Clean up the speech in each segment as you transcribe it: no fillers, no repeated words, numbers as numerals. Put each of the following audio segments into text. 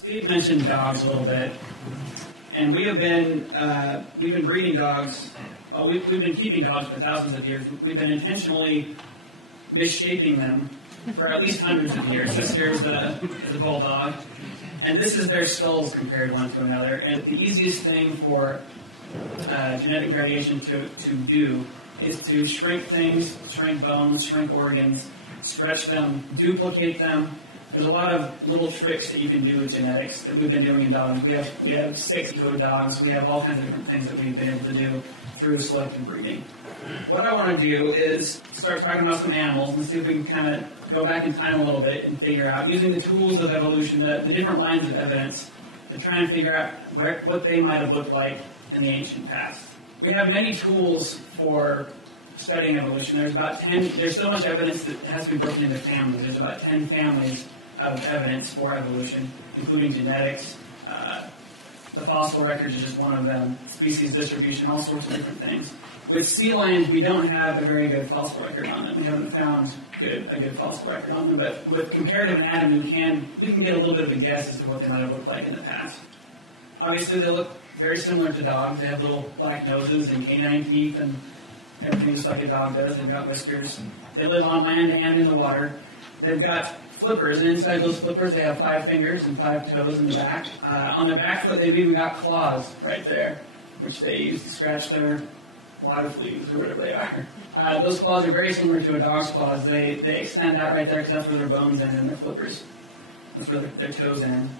Steve mentioned dogs a little bit, and we've been breeding dogs. Well, we've been keeping dogs for thousands of years. We've been intentionally misshaping them for at least hundreds of years. This here is the bulldog, and this is their skulls compared one to another. And the easiest thing for genetic variation to do is to shrink things, shrink bones, shrink organs, stretch them, duplicate them. There's a lot of little tricks that you can do with genetics that we've been doing in dogs. We have 6 code dogs. We have all kinds of different things that we've been able to do through selective breeding. What I want to do is start talking about some animals and see if we can kind of go back in time a little bit and figure out, using the tools of evolution, the different lines of evidence, to try and figure out what they might have looked like in the ancient past. We have many tools for studying evolution. There's so much evidence that has to be broken into families. There's about 10 families of evidence for evolution, including genetics. The fossil records is just one of them, species distribution, all sorts of different things. With sea lions, we don't have a very good fossil record on them. We haven't found a good fossil record on them, but with comparative anatomy, we can get a little bit of a guess as to what they might have looked like in the past. Obviously, they look very similar to dogs. They have little black noses and canine teeth and everything just like a dog does. They've got whiskers. They live on land and in the water. They've got flippers, and inside those flippers they have 5 fingers and 5 toes in the back. On the back foot they've even got claws right there, which they use to scratch their water fleas or whatever they are. Those claws are very similar to a dog's claws. They extend out right there because that's where their bones end and their flippers. That's where their toes end.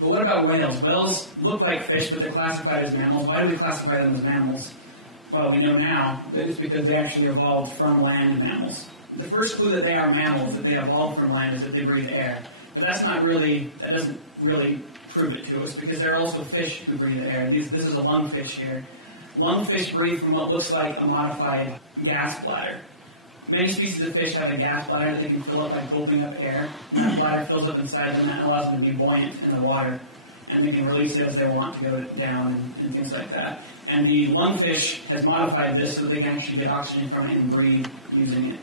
But what about whales? Whales look like fish, but they're classified as mammals. Why do we classify them as mammals? Well, we know now that it's because they actually evolved from land mammals. The first clue that they are mammals, that they evolved from land, is that they breathe air. But that doesn't really prove it to us, because there are also fish who breathe air. This is a lungfish here. Lungfish breathe from what looks like a modified gas bladder. Many species of fish have a gas bladder that they can fill up by gulping up air. And that bladder fills up inside them, and that allows them to be buoyant in the water. And they can release it as they want to go down and things like that. And the lungfish has modified this so that they can actually get oxygen from it and breathe using it.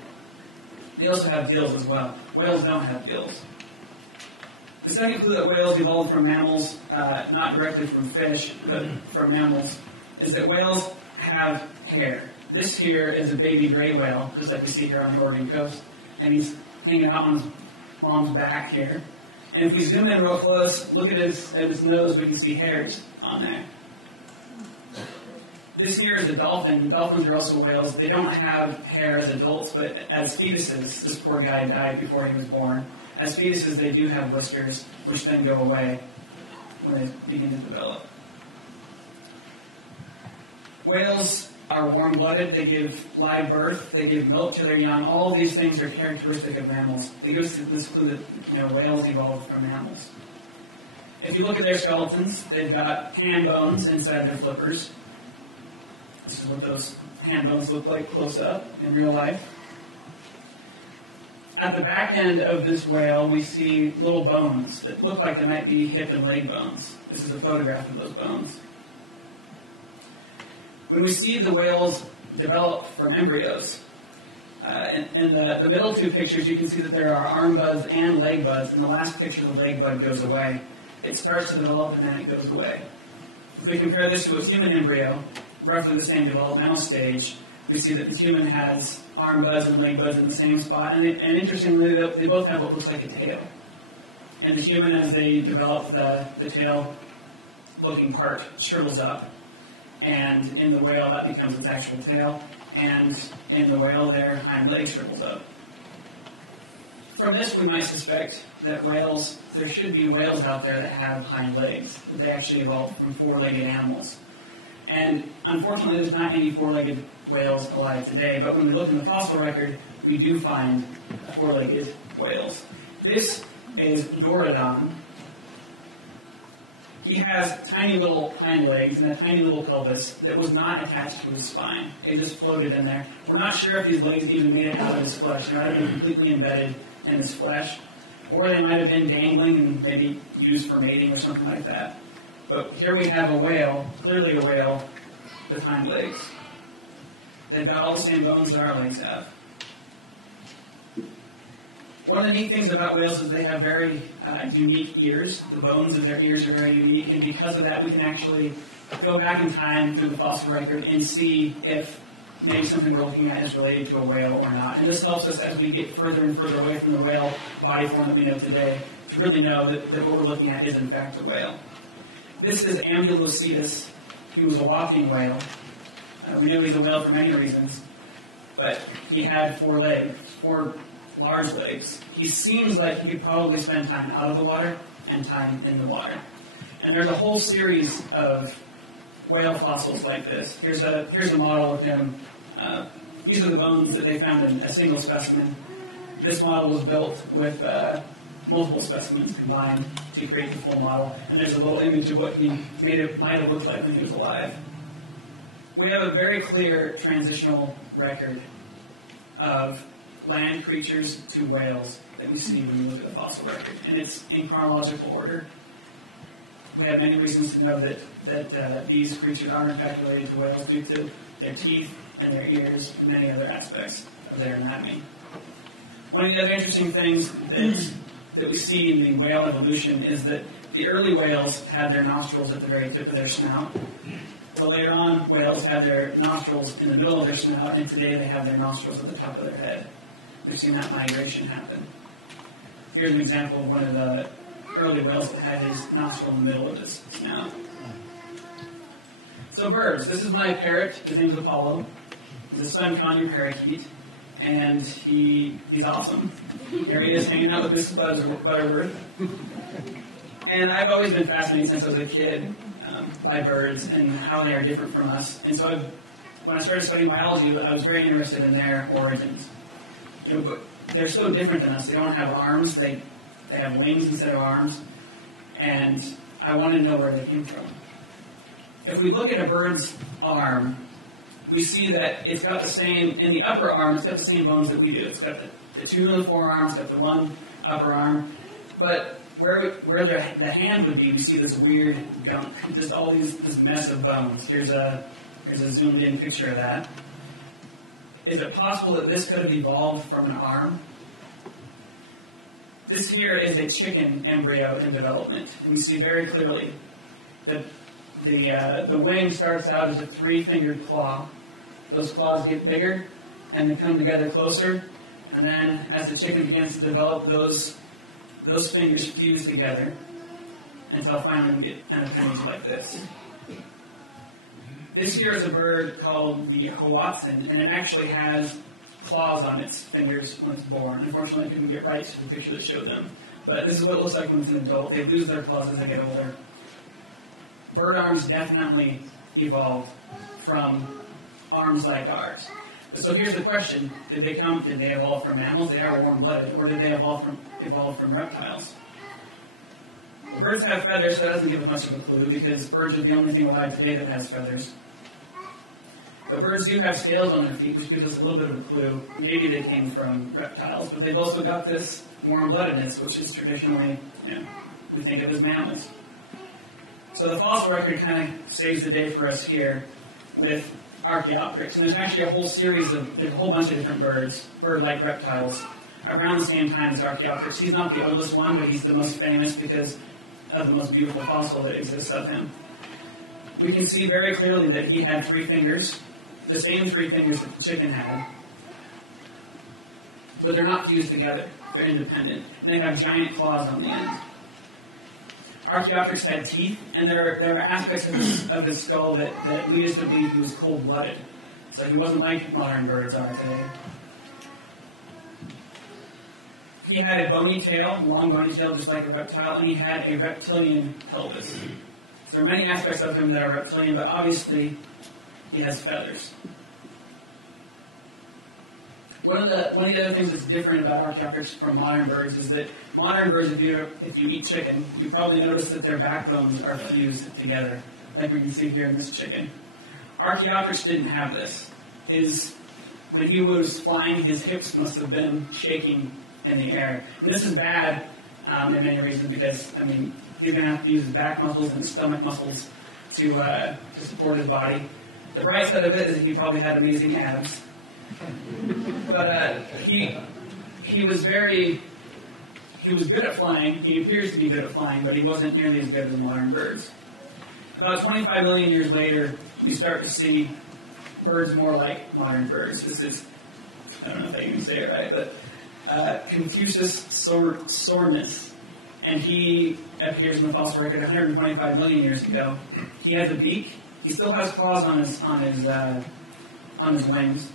They also have gills as well. Whales don't have gills. The second clue that whales evolved from mammals, not directly from fish, but from mammals, is that whales have hair. This here is a baby gray whale, just like we see here on the Oregon coast, and he's hanging out on his mom's back here. And if we zoom in real close, look at his nose, we can see hairs on there. This here is a dolphin. Dolphins are also whales. They don't have hair as adults, but as fetuses, this poor guy died before he was born. As fetuses, they do have whiskers, which then go away when they begin to develop. Whales are warm-blooded. They give live birth. They give milk to their young. All these things are characteristic of mammals. They give us this clue that whales evolved from mammals. If you look at their skeletons, they've got hand bones inside their flippers. This is what those hand bones look like close up in real life. At the back end of this whale, we see little bones that look like they might be hip and leg bones. This is a photograph of those bones. When we see the whales develop from embryos, in the middle 2 pictures, you can see that there are arm buds and leg buds. In the last picture, the leg bud goes away. It starts to develop and then it goes away. If we compare this to a human embryo, roughly the same developmental stage, we see that the human has arm buds and leg buds in the same spot, and interestingly, they both have what looks like a tail. And the human, as they develop, the tail-looking part shrivels up, and in the whale, that becomes its actual tail, and in the whale, their hind leg shrivels up. From this, we might suspect that there should be whales out there that have hind legs, that they actually evolved from 4-legged animals. And unfortunately, there's not any 4-legged whales alive today, but when we look in the fossil record, we do find 4-legged whales. This is Dorodon. He has tiny little hind legs and a tiny little pelvis that was not attached to his spine. It just floated in there. We're not sure if these legs even made it out of his flesh. They might have been completely embedded in his flesh, or they might have been dangling and maybe used for mating or something like that. But here we have a whale, clearly a whale, with hind legs. They've got all the same bones that our legs have. One of the neat things about whales is they have very unique ears. The bones of their ears are very unique, and because of that, we can actually go back in time through the fossil record and see if maybe something we're looking at is related to a whale or not. And this helps us as we get further and further away from the whale body form that we know today to really know that what we're looking at is in fact a whale. This is Ambulocetus. He was a walking whale. We know he's a whale for many reasons, but he had 4 legs, 4 large legs. He seems like he could probably spend time out of the water and time in the water. And there's a whole series of whale fossils like this. Here's a model of him. These are the bones that they found in a single specimen. This model was built with multiple specimens combined to create the full model. And there's a little image of what he might have looked like when he was alive. We have a very clear transitional record of land creatures to whales that we see when we look at the fossil record. And it's in chronological order. We have many reasons to know that these creatures are in fact related to whales due to their teeth and their ears and many other aspects of their anatomy. One of the other interesting things that we see in the whale evolution is that the early whales had their nostrils at the very tip of their snout. But later on, whales had their nostrils in the middle of their snout, and today they have their nostrils at the top of their head. We've seen that migration happen. Here's an example of one of the early whales that had his nostril in the middle of his snout. So birds. This is my parrot. His name's Apollo. He's a sun conure parakeet, and he's awesome. Here he is hanging out with Mrs. Butterworth. And I've always been fascinated since I was a kid by birds and how they are different from us. And so when I started studying biology, I was very interested in their origins. But they're so different than us. They don't have arms. They have wings instead of arms. And I want to know where they came from. If we look at a bird's arm, we see that it's got the same, in the upper arm, it's got the same bones that we do. It's got the 2 of the forearms, it's got the 1 upper arm. But where the hand would be, we see this weird gunk, just all this mess of bones. Here's a zoomed in picture of that. Is it possible that this could have evolved from an arm? This here is a chicken embryo in development, and we see very clearly that the wing starts out as a 3-fingered claw. Those claws get bigger, and they come together closer, and then as the chicken begins to develop, those fingers fuse together until finally we get antennas like this. This here is a bird called the Hoatzin, and it actually has claws on its fingers when it's born. Unfortunately, I couldn't get right to the picture that showed them. But this is what it looks like when it's an adult. They lose their claws as they get older. Bird arms definitely evolved from arms like ours. So here's the question. Did they evolve from mammals? They are warm-blooded. Or did they evolve from reptiles? Well, birds have feathers, so that doesn't give us much of a clue, because birds are the only thing alive today that has feathers. But birds do have scales on their feet, which gives us a little bit of a clue. Maybe they came from reptiles, but they've also got this warm-bloodedness, which is traditionally, we think of as mammals. So the fossil record kind of saves the day for us here with Archaeopteryx. And there's actually a whole bunch of different birds, bird-like reptiles, around the same time as Archaeopteryx. He's not the oldest one, but he's the most famous because of the most beautiful fossil that exists of him. We can see very clearly that he had 3 fingers, the same 3 fingers that the chicken had, but they're not fused together. They're independent. And they have giant claws on the end. Archaeopteryx had teeth, and there are aspects of his skull that lead us to believe he was cold-blooded. So he wasn't like modern birds are today. He had a bony tail, long bony tail, just like a reptile, and he had a reptilian pelvis. So there are many aspects of him that are reptilian, but obviously he has feathers. One of the other things that's different about Archaeopteryx from modern birds is that modern birds, if you eat chicken, you probably notice that their backbones are fused together, like we can see here in this chicken. Archaeopteryx didn't have this. When he was flying, his hips must have been shaking in the air. And this is bad in many reasons because, he's going to have to use his back muscles and his stomach muscles to support his body. The bright side of it is that he probably had amazing abs. But he was very He was good at flying. He appears to be good at flying, but he wasn't nearly as good as modern birds. About 25 million years later, we start to see birds more like modern birds. This is, I don't know if I can say it right, but Confucius sornus. And he appears in the fossil record 125 million years ago. He has a beak. He still has claws on his wings,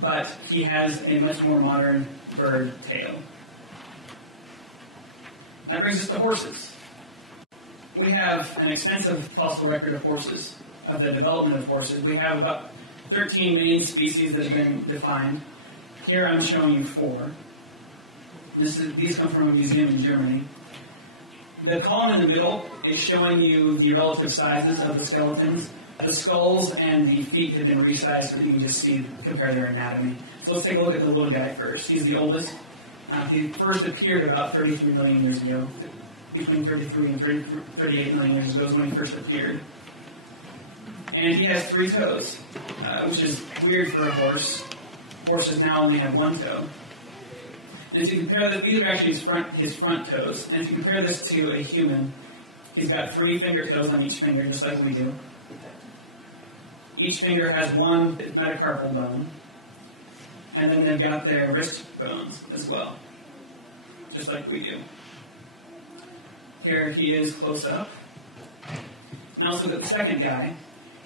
but he has a much more modern bird tail. That brings us to horses. We have an extensive fossil record of horses, of the development of horses. We have about 13 main species that have been defined. Here I'm showing you 4. These come from a museum in Germany. The column in the middle is showing you the relative sizes of the skeletons. The skulls and the feet have been resized so that you can just compare their anatomy. So let's take a look at the little guy first. He's the oldest. He first appeared about 33 million years ago. Between 33 and 38 million years ago is when he first appeared. And he has 3 toes, which is weird for a horse. Horses now only have 1 toe. And if you compare this, these are actually his front toes. And if you compare this to a human, he's got 3 finger toes on each finger, just like we do. Each finger has 1 metacarpal bone. And then they've got their wrist bones as well, just like we do. Here he is close up. And also the second guy,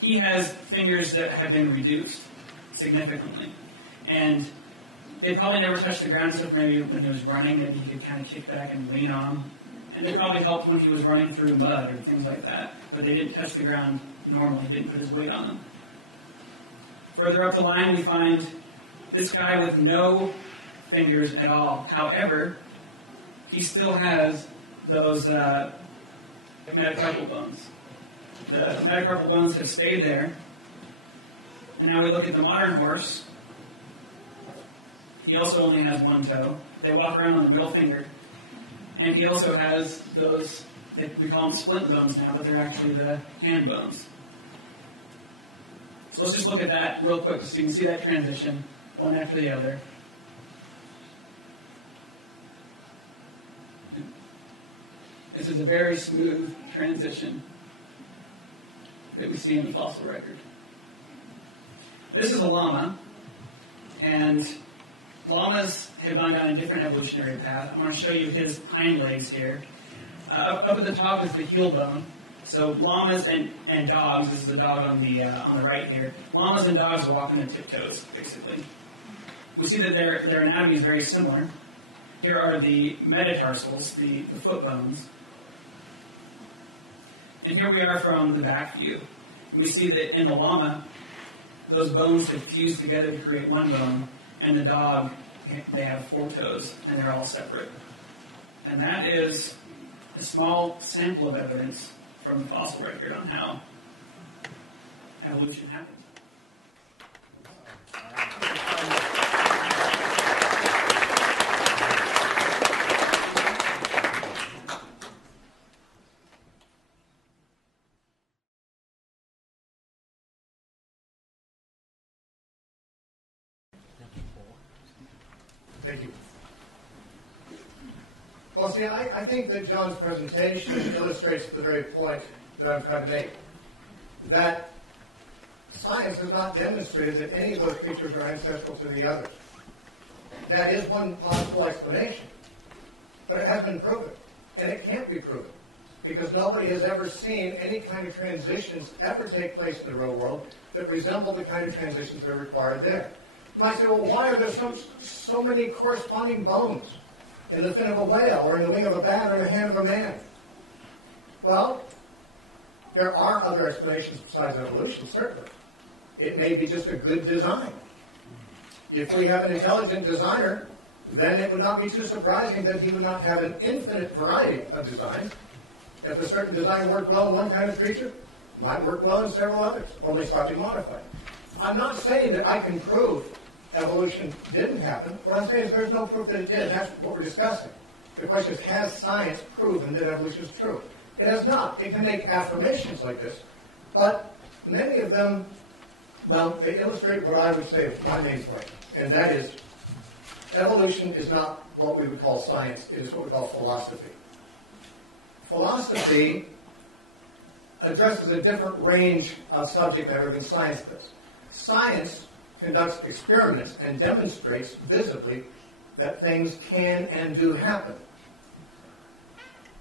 he has fingers that have been reduced significantly. And they probably never touched the ground except maybe when he was running, maybe he could kind of kick back and lean on them. And they probably helped when he was running through mud or things like that. But they didn't touch the ground normally, he didn't put his weight on them. Further up the line we find this guy with no fingers at all. However, he still has those metacarpal bones. The metacarpal bones have stayed there. And now we look at the modern horse. He also only has 1 toe. They walk around on the middle finger. And he also has those, we call them splint bones now, but they're actually the hand bones. So let's just look at that real quick so you can see that transition, one after the other. This is a very smooth transition that we see in the fossil record. This is a llama, and llamas have gone down a different evolutionary path. I'm going to show you his hind legs here. Up at the top is the heel bone. So llamas and dogs, this is a dog on the right here, llamas and dogs walk on their tiptoes, basically. We see that their anatomy is very similar. Here are the metatarsals, the foot bones. And here we are from the back view. And we see that in the llama, those bones have fused together to create 1 bone, and the dog, they have 4 toes, and they're all separate. And that is a small sample of evidence from the fossil record on how evolution happens. Thank you. Well, see, I think that Jon's presentation illustrates the very point that I'm trying to make. That science has not demonstrated that any of those creatures are ancestral to the others. That is one possible explanation. But it hasn't been proven. And it can't be proven. Because nobody has ever seen any kind of transitions ever take place in the real world that resemble the kind of transitions that are required there. You might say, well, why are there so many corresponding bones in the fin of a whale, or in the wing of a bat, or in the hand of a man? Well, there are other explanations besides evolution, certainly. It may be just a good design. If we have an intelligent designer, then it would not be too surprising that he would not have an infinite variety of designs. If a certain design worked well in one kind of creature, it might work well in several others, only slightly modified. I'm not saying that I can prove evolution didn't happen. What I'm saying is there's no proof that it did. That's what we're discussing. The question is, has science proven that evolution is true? It has not. It can make affirmations like this, but many of them, well, they illustrate what I would say is my main point, and that is evolution is not what we would call science is what we call philosophy. Philosophy addresses a different range of subject matter than science does. Science conducts experiments and demonstrates visibly that things can and do happen.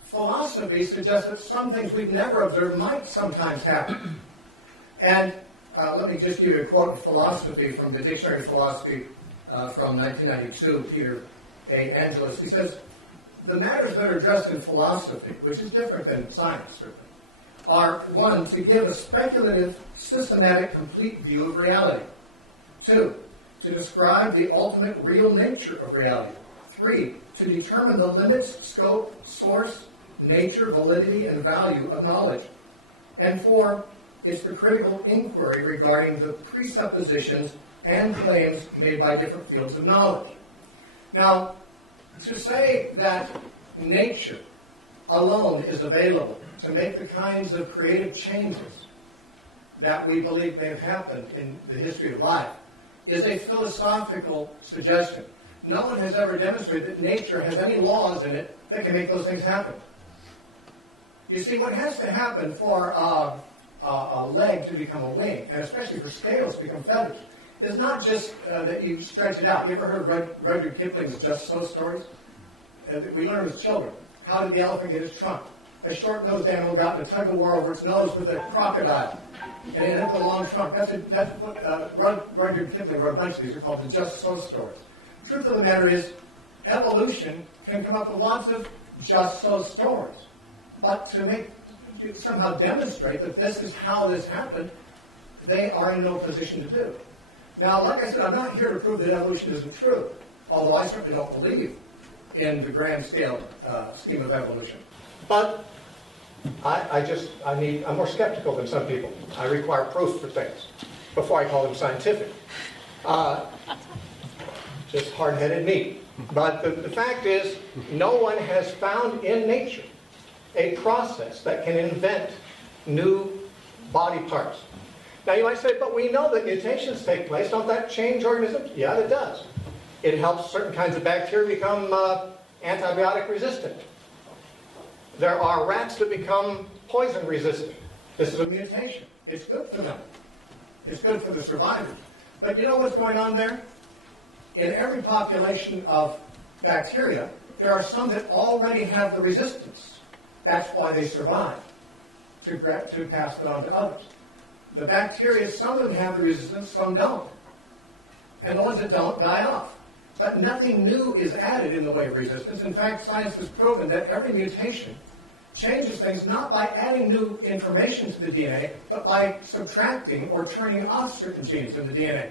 Philosophy suggests that some things we've never observed might sometimes happen. And let me just give you a quote of philosophy from the Dictionary of Philosophy from 1992, Peter A. Angelis. He says, the matters that are addressed in philosophy, which is different than science, certainly, are, 1, to give a speculative, systematic, complete view of reality. 2, to describe the ultimate real nature of reality. 3, to determine the limits, scope, source, nature, validity, and value of knowledge. And 4, is the critical inquiry regarding the presuppositions and claims made by different fields of knowledge. Now, to say that nature alone is available to make the kinds of creative changes that we believe may have happened in the history of life is a philosophical suggestion. No one has ever demonstrated that nature has any laws in it that can make those things happen. You see, what has to happen for a leg to become a wing, and especially for scales to become feathers, is not just that you stretch it out. You ever heard Rudyard Kipling's Just So stories? We learned as children. How did the elephant get his trunk? A short-nosed animal got in a tug-of-war over its nose with a crocodile, and it had a long trunk. That's what Rudyard Kipling wrote a bunch of these. Are called the Just So stories. The truth of the matter is, evolution can come up with lots of just so stories. But to somehow demonstrate that this is how this happened, they are in no position to do. Now, like I said, I'm not here to prove that evolution isn't true, although I certainly don't believe in the grand scale scheme of evolution. But I'm more skeptical than some people. I require proof for things before I call them scientific. Just hard-headed me. But the fact is, no one has found in nature a process that can invent new body parts. Now you might say, but we know that mutations take place. Don't that change organisms? Yeah, it does. It helps certain kinds of bacteria become antibiotic resistant. There are rats that become poison resistant. This is a mutation. It's good for them. It's good for the survivors. But you know what's going on there? In every population of bacteria, there are some that already have the resistance. That's why they survive, to pass it on to others. The bacteria, some of them have the resistance, some don't. And the ones that don't die off. But nothing new is added in the way of resistance. In fact, science has proven that every mutation changes things not by adding new information to the DNA, but by subtracting or turning off certain genes in the DNA.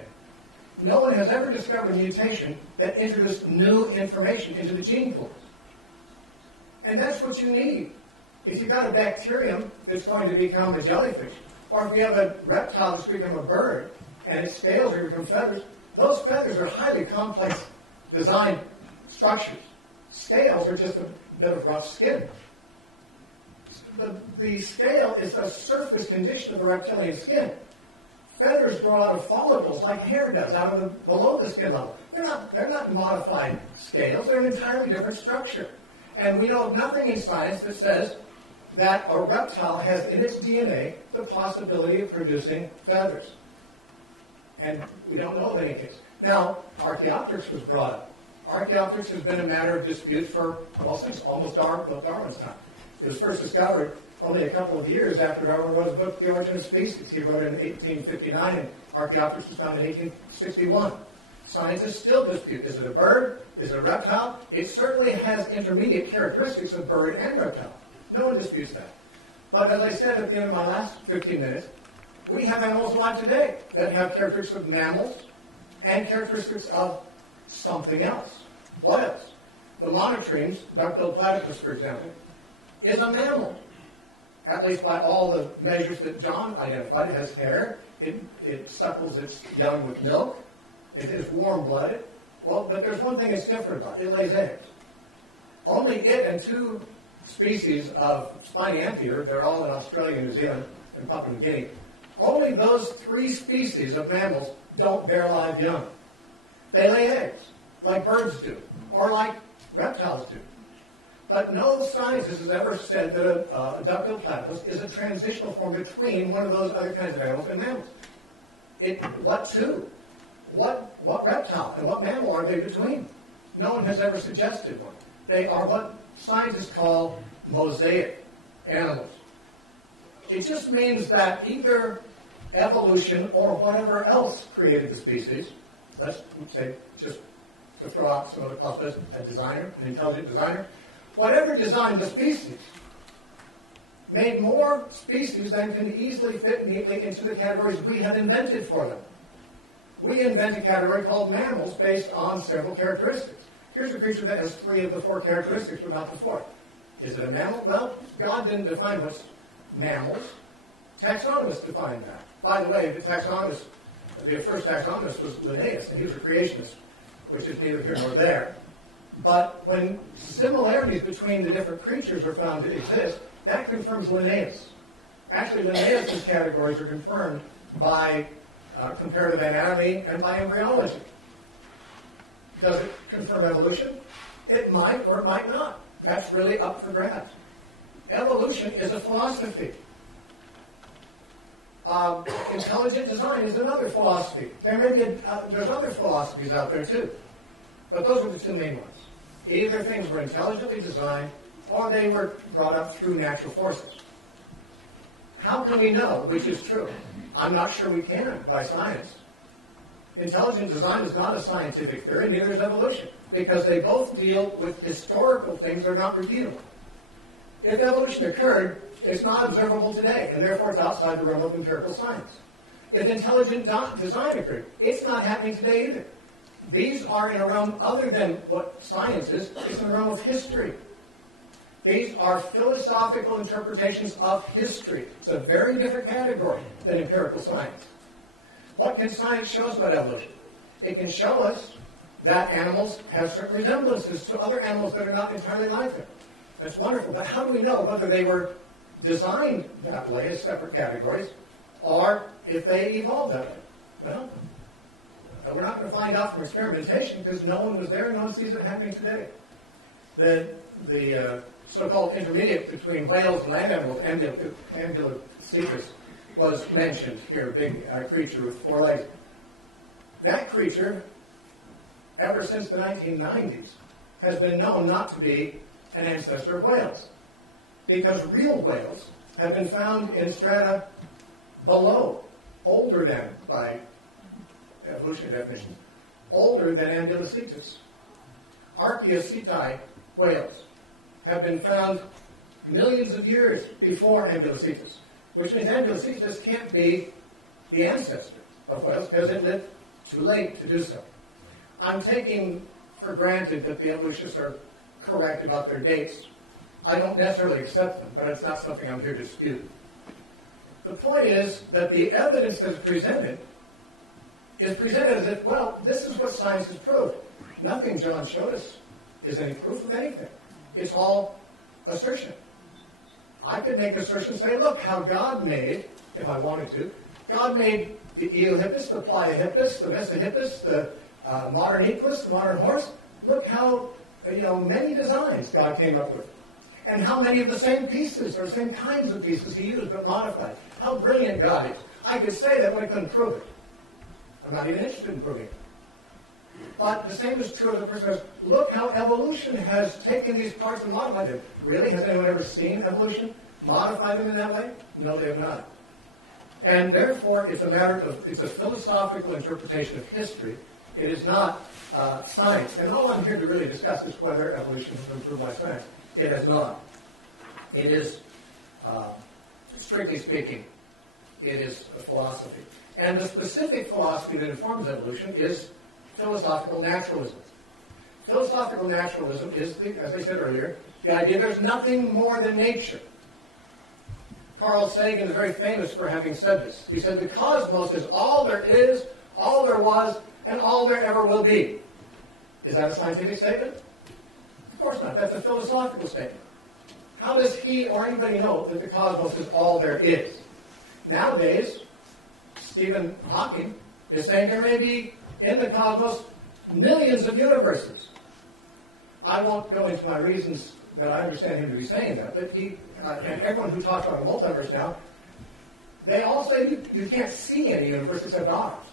No one has ever discovered a mutation that introduced new information into the gene pools. And that's what you need. If you've got a bacterium that's going to become a jellyfish, or if you have a reptile that's going to become a bird, and its scales are going to become feathers, those feathers are highly complex design structures. Scales are just a bit of rough skin. The scale is a surface condition of the reptilian skin. Feathers grow out of follicles like hair does, out of below the skin level. They're not modified scales. They're an entirely different structure. And we know of nothing in science that says that a reptile has in its DNA the possibility of producing feathers. And we don't know of any case. Now, Archaeopteryx was brought up. Archaeopteryx has been a matter of dispute since almost Darwin's time. It was first discovered only a couple of years after Darwin wrote his book, The Origin of Species. He wrote it in 1859, and Archaeopteryx was found in 1861. Scientists still dispute. Is it a bird? Is it a reptile? It certainly has intermediate characteristics of bird and reptile. No one disputes that. But as I said at the end of my last 15 minutes, we have animals alive today that have characteristics of mammals and characteristics of something else. What else? The monotremes, duck-billed platypus, for example, is a mammal. At least by all the measures that Jon identified. It has hair. It suckles its young with milk. It is warm-blooded. Well, but there's one thing that's different about it. It lays eggs. Only it and two species of spiny anteater, they're all in Australia, New Zealand, and Papua New Guinea, only those three species of mammals don't bear live young. They lay eggs, like birds do, or like reptiles do. But no scientist has ever said that a duck-billed platypus is a transitional form between one of those other kinds of animals and mammals. What two? What reptile and what mammal are they between? No one has ever suggested one. They are what scientists call mosaic animals. It just means that either evolution or whatever else created the species, let's say, just to throw out some other possibilities, a designer, an intelligent designer, whatever designed the species made more species than can easily fit neatly into the categories we have invented for them. We invent a category called mammals based on several characteristics. Here's a creature that has 3 of the 4 characteristics, but not the 4th. Is it a mammal? Well, God didn't define what's mammals. Taxonomists defined that. By the way, the first taxonomist was Linnaeus, and he was a creationist, which is neither here nor there. But when similarities between the different creatures are found to exist, that confirms Linnaeus. Actually, Linnaeus' categories are confirmed by comparative anatomy and by embryology. Does it confirm evolution? It might or it might not. That's really up for grabs. Evolution is a philosophy. Intelligent design is another philosophy. There may be there's other philosophies out there too, but those are the 2 main ones. Either things were intelligently designed, or they were brought up through natural forces. How can we know which is true? I'm not sure we can by science. Intelligent design is not a scientific theory, neither is evolution, because they both deal with historical things that are not repeatable. If evolution occurred, it's not observable today, and therefore it's outside the realm of empirical science. If intelligent design occurred, it's not happening today either. These are in a realm other than what science is. It's in the realm of history. These are philosophical interpretations of history. It's a very different category than empirical science. What can science show us about evolution? It can show us that animals have certain resemblances to other animals that are not entirely like them. That's wonderful. But how do we know whether they were designed that way as separate categories or if they evolved that way? Well, we're not going to find out from experimentation because no one was there and no one sees it happening today. The so-called intermediate between whales and land animals, Ambulocetus, was mentioned here, a big creature with 4 legs. That creature, ever since the 1990s, has been known not to be an ancestor of whales, because real whales have been found in strata below, older than, by evolutionary definitions, older than Ambulocetus. Archaeoceti whales have been found millions of years before Ambulocetus, which means Ambulocetus can't be the ancestor of whales because it lived too late to do so. I'm taking for granted that the evolutionists are correct about their dates. I don't necessarily accept them, but it's not something I'm here to dispute. The point is that the evidence that's presented is presented as if, well, this is what science has proved. Nothing Jon showed us is any proof of anything. It's all assertion. I could make assertions say, look how God made, if I wanted to, God made the Eohippus, the Pliohippus, the Mesohippus, the modern equus, the modern horse. Look how many designs God came up with. And how many of the same pieces or same kinds of pieces he used but modified. How brilliant God is. I could say that, but I couldn't prove it. I'm not even interested in proving it. But the same is true of the person who says, look how evolution has taken these parts and modified them. Really? Has anyone ever seen evolution modify them in that way? No, they have not. And therefore, it's a philosophical interpretation of history. It is not science. And all I'm here to really discuss is whether evolution has been proved by science. It has not. It is, strictly speaking, it is a philosophy. And the specific philosophy that informs evolution is philosophical naturalism. Philosophical naturalism is, as I said earlier, the idea there's nothing more than nature. Carl Sagan is very famous for having said this. He said, the cosmos is all there is, all there was, and all there ever will be. Is that a scientific statement? Of course not. That's a philosophical statement. How does he or anybody know that the cosmos is all there is? Nowadays, Stephen Hawking is saying there may be in the cosmos millions of universes. I won't go into my reasons that I understand him to be saying that, but he, and everyone who talks about a multiverse now, they all say you can't see any universe except ours.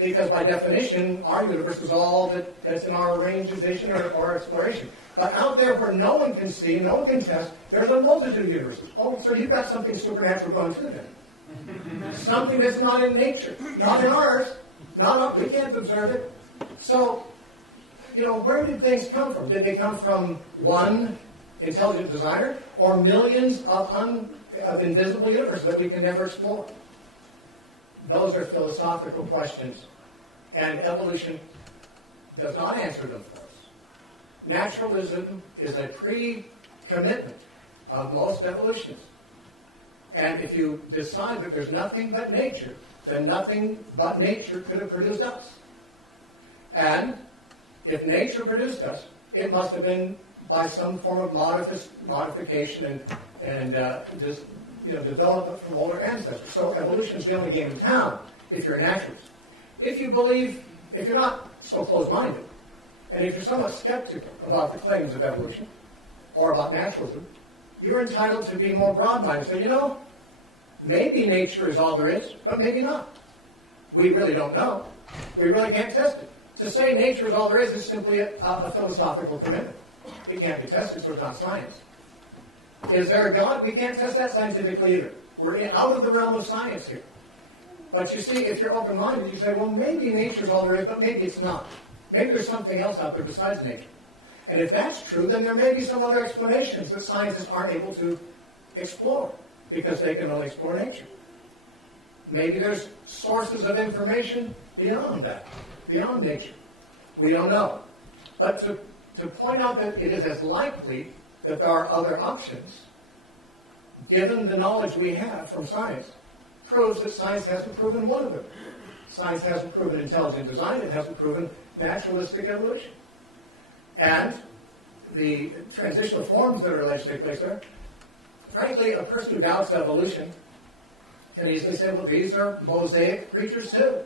Because by definition, our universe is all that's in our range of vision or exploration. But out there where no one can see, no one can test, there's a multitude of universes. Oh, so you've got something supernatural going through there. Something that's not in nature, not in ours, we can't observe it. So, where did things come from? Did they come from one intelligent designer or millions of invisible universes that we can never explore? Those are philosophical questions, and evolution does not answer them for us. Naturalism is a pre-commitment of most evolutionists. And if you decide that there's nothing but nature, then nothing but nature could have produced us. And if nature produced us, it must have been by some form of modification and development from older ancestors. So evolution is the only game in town if you're a naturalist. If you're not so close-minded, and if you're somewhat skeptical about the claims of evolution or about naturalism, you're entitled to be more broad-minded. So, maybe nature is all there is, but maybe not. We really don't know. We really can't test it. To say nature is all there is simply a philosophical commitment. It can't be tested, so it's not science. Is there a God? We can't test that scientifically either. We're out of the realm of science here. But you see, if you're open-minded, you say, well, maybe nature's all there is, but maybe it's not. Maybe there's something else out there besides nature. And if that's true, then there may be some other explanations that scientists aren't able to explore because they can only explore nature. Maybe there's sources of information beyond that, beyond nature. We don't know. But to point out that it is as likely that there are other options, given the knowledge we have from science, proves that science hasn't proven one of them. Science hasn't proven intelligent design. It hasn't proven naturalistic evolution. And the transitional forms that are alleged to take place there, frankly, a person who doubts evolution can easily say, well, these are mosaic creatures too.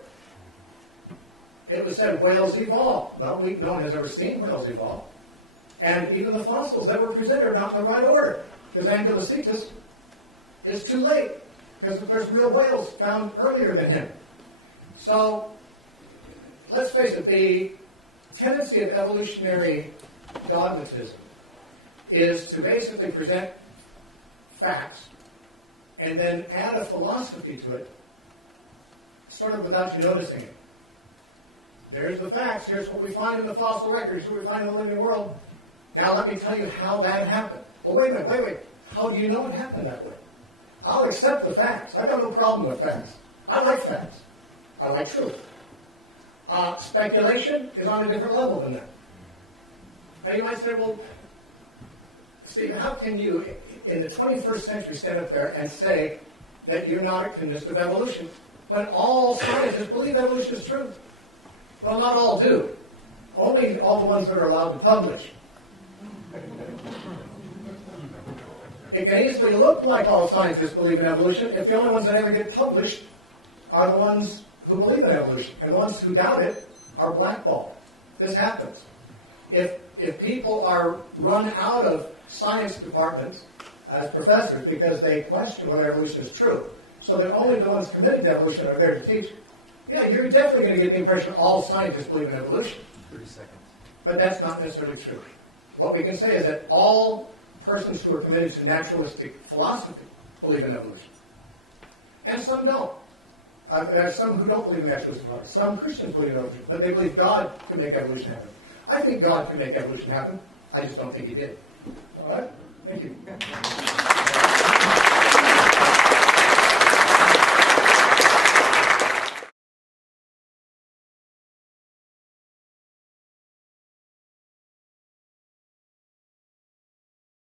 It was said whales evolve. Well, no one has ever seen whales evolve. And even the fossils that were presented are not in the right order, because Ankylocetus is too late, because there's real whales found earlier than him. So, let's face it, the tendency of evolutionary dogmatism is to basically present facts and then add a philosophy to it, sort of without you noticing it. There's the facts. Here's what we find in the fossil record. Here's what we find in the living world. Now let me tell you how that happened. Well, wait a minute, wait. How do you know it happened that way? I'll accept the facts. I've got no problem with facts. I like facts. I like truth. Speculation is on a different level than that. Now you might say, well, Steve, how can you, in the 21st century, stand up there and say that you're not a convinced of evolution when all scientists believe evolution is true? Well, not all do. Only all the ones that are allowed to publish. It can easily look like all scientists believe in evolution if the only ones that ever get published are the ones who believe in evolution. And the ones who doubt it are blackballed. This happens. If people are run out of science departments as professors because they question whether evolution is true, so that only the ones committed to evolution are there to teach, yeah, you're definitely going to get the impression all scientists believe in evolution. 30 seconds. But that's not necessarily true. What we can say is that all persons who are committed to naturalistic philosophy believe in evolution. And some don't. There are some who don't believe in naturalistic philosophy. Some Christians believe in evolution, but they believe God can make evolution happen. I think God can make evolution happen. I just don't think he did. All right?